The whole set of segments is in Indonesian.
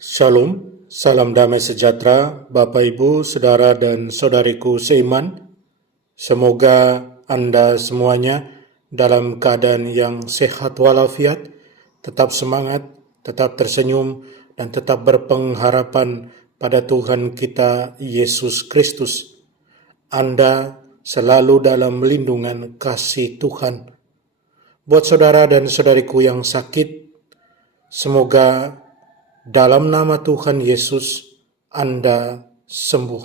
Shalom, salam damai sejahtera Bapak Ibu, Saudara dan Saudariku seiman. Semoga Anda semuanya dalam keadaan yang sehat walafiat, tetap semangat, tetap tersenyum, dan tetap berpengharapan pada Tuhan kita Yesus Kristus. Anda selalu dalam lindungan kasih Tuhan. Buat saudara dan saudariku yang sakit, semoga dalam nama Tuhan Yesus, Anda sembuh.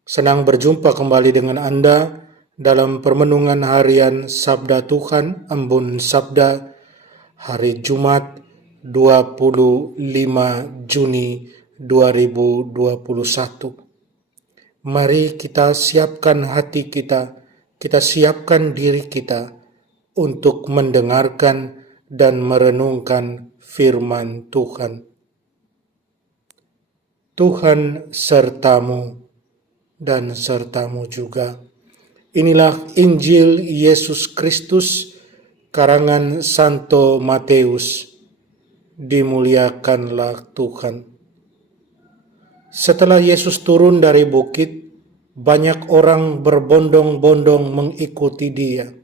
Senang berjumpa kembali dengan Anda dalam permenungan harian Sabda Tuhan, Embun Sabda, hari Jumat 25 Juni 2021. Mari kita siapkan hati kita siapkan diri kita untuk mendengarkan dan merenungkan firman Tuhan. Tuhan sertamu dan sertamu juga. Inilah Injil Yesus Kristus karangan Santo Matius. Dimuliakanlah Tuhan. Setelah Yesus turun dari bukit, banyak orang berbondong-bondong mengikuti Dia.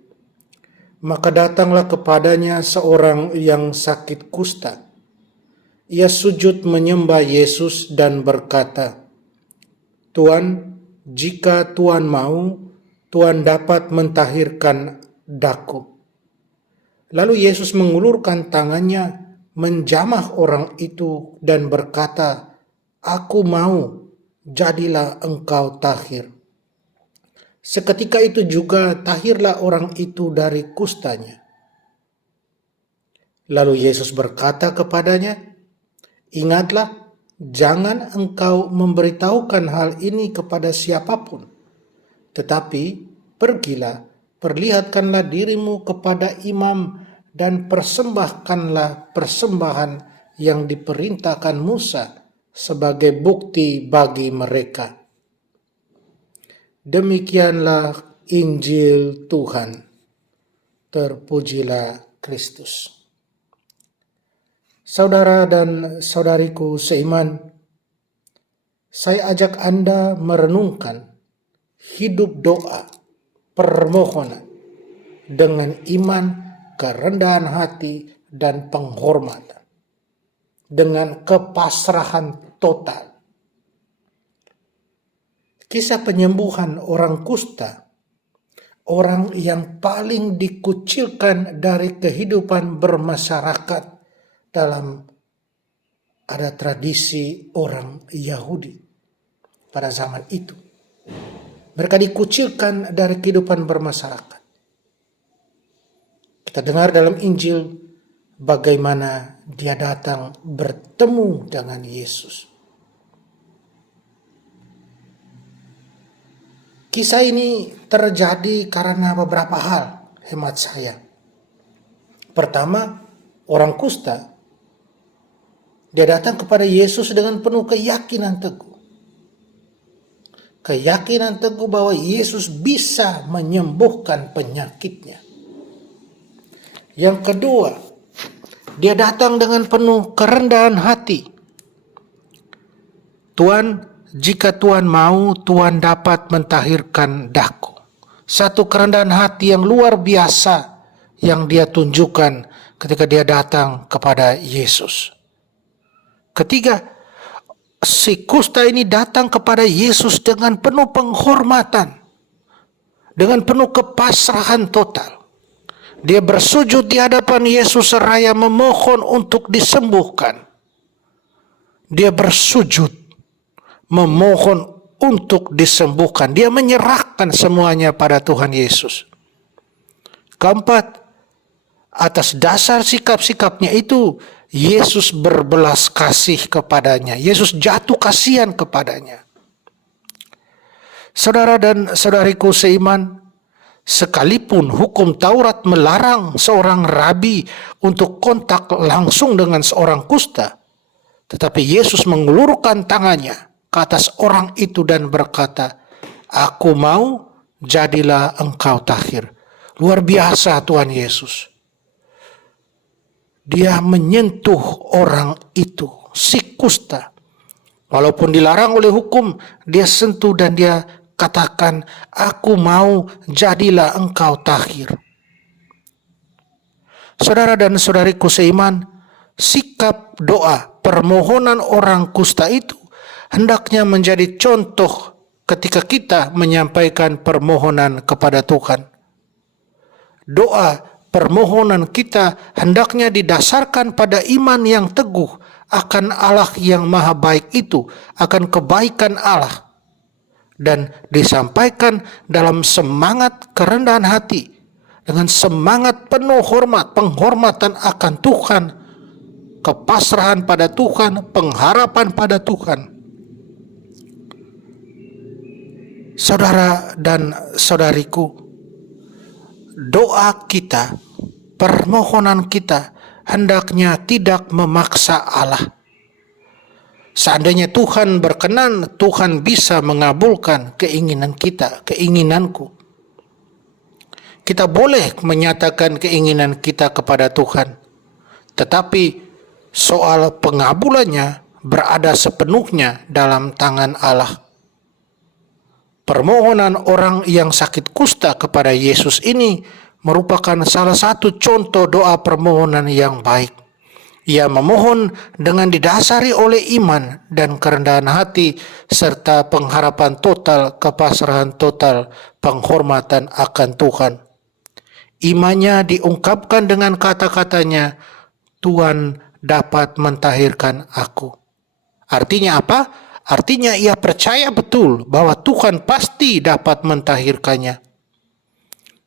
Maka datanglah kepadanya seorang yang sakit kusta. Ia sujud menyembah Yesus dan berkata, "Tuan, jika Tuan mau, Tuan dapat mentahirkan daku." Lalu Yesus mengulurkan tangannya, menjamah orang itu dan berkata, "Aku mau, jadilah engkau tahir." Seketika itu juga tahirlah orang itu dari kustanya. Lalu Yesus berkata kepadanya, "Ingatlah, jangan engkau memberitahukan hal ini kepada siapapun. Tetapi pergilah, perlihatkanlah dirimu kepada imam dan persembahkanlah persembahan yang diperintahkan Musa sebagai bukti bagi mereka." Demikianlah Injil Tuhan. Terpujilah Kristus. Saudara dan saudariku seiman, saya ajak Anda merenungkan hidup doa, permohonan dengan iman, kerendahan hati, dan penghormatan, dengan kepasrahan total. Kisah penyembuhan orang kusta, orang yang paling dikucilkan dari kehidupan bermasyarakat dalam ada tradisi orang Yahudi pada zaman itu. Mereka dikucilkan dari kehidupan bermasyarakat. Kita dengar dalam Injil bagaimana dia datang bertemu dengan Yesus. Kisah ini terjadi karena beberapa hal, hemat saya. Pertama, orang kusta, dia datang kepada Yesus dengan penuh keyakinan teguh. Keyakinan teguh bahwa Yesus bisa menyembuhkan penyakitnya. Yang kedua, dia datang dengan penuh kerendahan hati. "Tuan, jika Tuan mau, Tuan dapat mentahirkan daku." Satu kerendahan hati yang luar biasa yang dia tunjukkan ketika dia datang kepada Yesus. Ketiga, si kusta ini datang kepada Yesus dengan penuh penghormatan, dengan penuh kepasrahan total. Dia bersujud di hadapan Yesus seraya memohon untuk disembuhkan. Dia bersujud memohon untuk disembuhkan. Dia menyerahkan semuanya pada Tuhan Yesus. Keempat, atas dasar sikap-sikapnya itu, Yesus berbelas kasih kepadanya. Yesus jatuh kasihan kepadanya. Saudara dan saudariku seiman, sekalipun hukum Taurat melarang seorang rabi untuk kontak langsung dengan seorang kusta, tetapi Yesus mengulurkan tangannya ke atas orang itu dan berkata, "Aku mau, jadilah engkau tahir." Luar biasa Tuhan Yesus. Dia menyentuh orang itu. si kusta. Walaupun dilarang oleh hukum, dia sentuh dan dia katakan, aku mau, jadilah engkau tahir. Saudara dan saudariku seiman, sikap doa permohonan orang kusta itu hendaknya menjadi contoh ketika kita menyampaikan permohonan kepada Tuhan. Doa permohonan kita hendaknya didasarkan pada iman yang teguh akan Allah yang maha baik itu, akan kebaikan Allah, dan disampaikan dalam semangat kerendahan hati, dengan semangat penuh hormat, penghormatan akan Tuhan, kepasrahan pada Tuhan, pengharapan pada Tuhan. Saudara dan saudariku, doa kita, permohonan kita hendaknya tidak memaksa Allah. Seandainya Tuhan berkenan, Tuhan bisa mengabulkan keinginan kita, keinginanku. Kita boleh menyatakan keinginan kita kepada Tuhan, tetapi soal pengabulannya berada sepenuhnya dalam tangan Allah. Permohonan orang yang sakit kusta kepada Yesus ini merupakan salah satu contoh doa permohonan yang baik. Ia memohon dengan didasari oleh iman dan kerendahan hati serta pengharapan total, kepasrahan total, penghormatan akan Tuhan. Imannya diungkapkan dengan kata-katanya, Tuhan dapat mentahirkan aku. Artinya apa? Artinya ia percaya betul bahwa Tuhan pasti dapat mentahirkannya.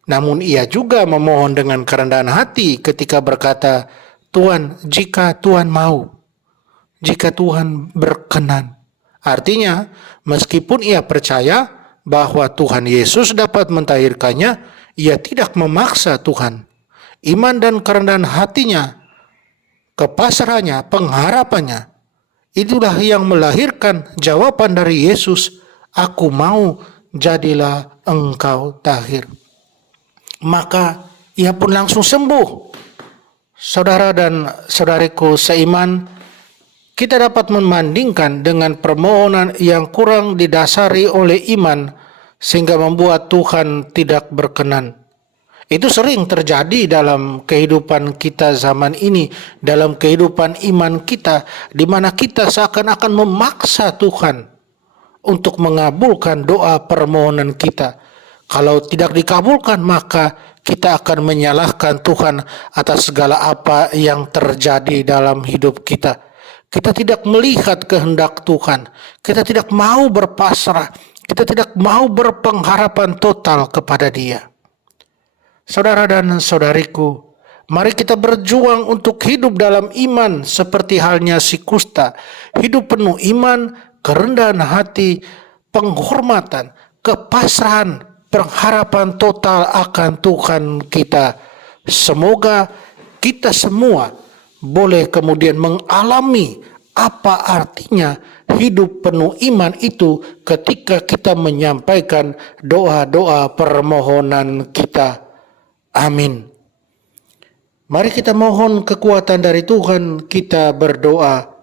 Namun ia juga memohon dengan kerendahan hati ketika berkata, Tuhan, jika Tuhan mau, jika Tuhan berkenan. Artinya, meskipun ia percaya bahwa Tuhan Yesus dapat mentahirkannya, ia tidak memaksa Tuhan. Iman dan kerendahan hatinya, kepasrahannya, pengharapannya, itulah yang melahirkan jawaban dari Yesus, aku mau, jadilah engkau tahir. Maka ia pun langsung sembuh. Saudara dan saudariku seiman, kita dapat membandingkan dengan permohonan yang kurang didasari oleh iman sehingga membuat Tuhan tidak berkenan. Itu sering terjadi dalam kehidupan kita zaman ini, dalam kehidupan iman kita, di mana kita seakan-akan memaksa Tuhan untuk mengabulkan doa permohonan kita. Kalau tidak dikabulkan, maka kita akan menyalahkan Tuhan atas segala apa yang terjadi dalam hidup kita. Kita tidak melihat kehendak Tuhan. Kita tidak mau berpasrah. Kita tidak mau berpengharapan total kepada Dia. Saudara dan saudariku, mari kita berjuang untuk hidup dalam iman seperti halnya si kusta. Hidup penuh iman, kerendahan hati, penghormatan, kepasrahan, pengharapan total akan Tuhan kita. Semoga kita semua boleh kemudian mengalami apa artinya hidup penuh iman itu ketika kita menyampaikan doa-doa permohonan kita. Amin. Mari kita mohon kekuatan dari Tuhan, kita berdoa.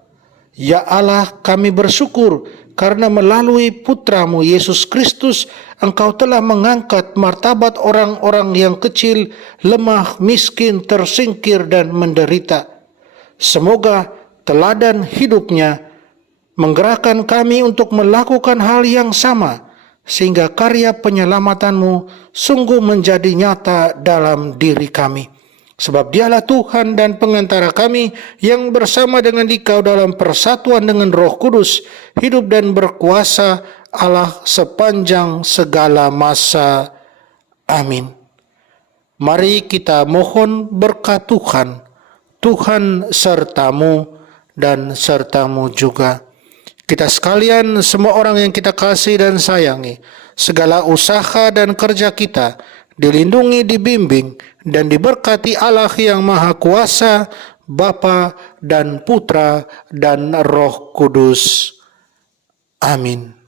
Ya Allah, kami bersyukur karena melalui putra-Mu Yesus Kristus, Engkau telah mengangkat martabat orang-orang yang kecil, lemah, miskin, tersingkir, dan menderita. Semoga teladan hidupnya menggerakkan kami untuk melakukan hal yang sama, sehingga karya penyelamatanmu sungguh menjadi nyata dalam diri kami. Sebab Dialah Tuhan dan pengantara kami yang bersama dengan Dikau dalam persatuan dengan Roh Kudus, hidup dan berkuasa Allah sepanjang segala masa. Amin. Mari kita mohon berkat Tuhan. Tuhan sertamu dan sertamu juga. Kita sekalian, semua orang yang kita kasih dan sayangi, segala usaha dan kerja kita dilindungi, dibimbing, dan diberkati Allah yang Maha Kuasa, Bapa dan Putra dan Roh Kudus. Amin.